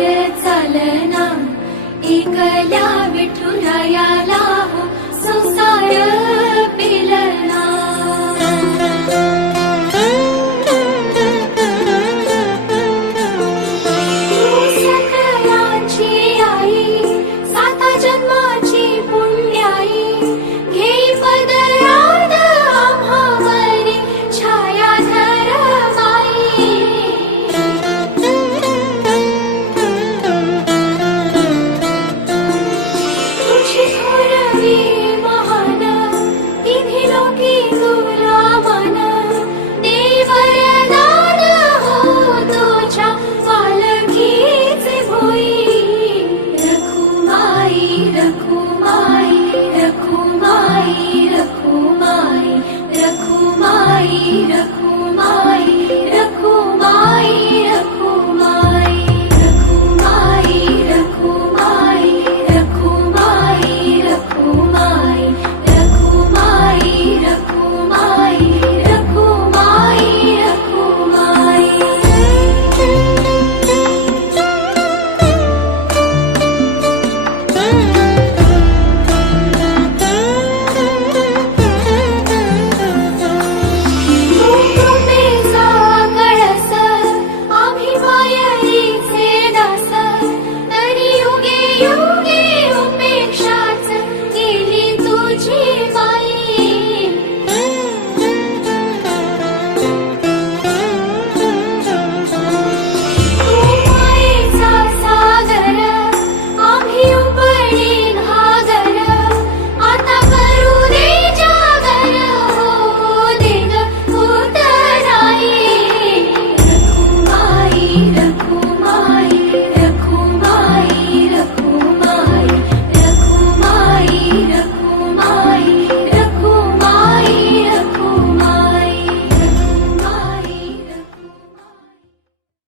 वाट चालना. एकल्या विठुरायाला हो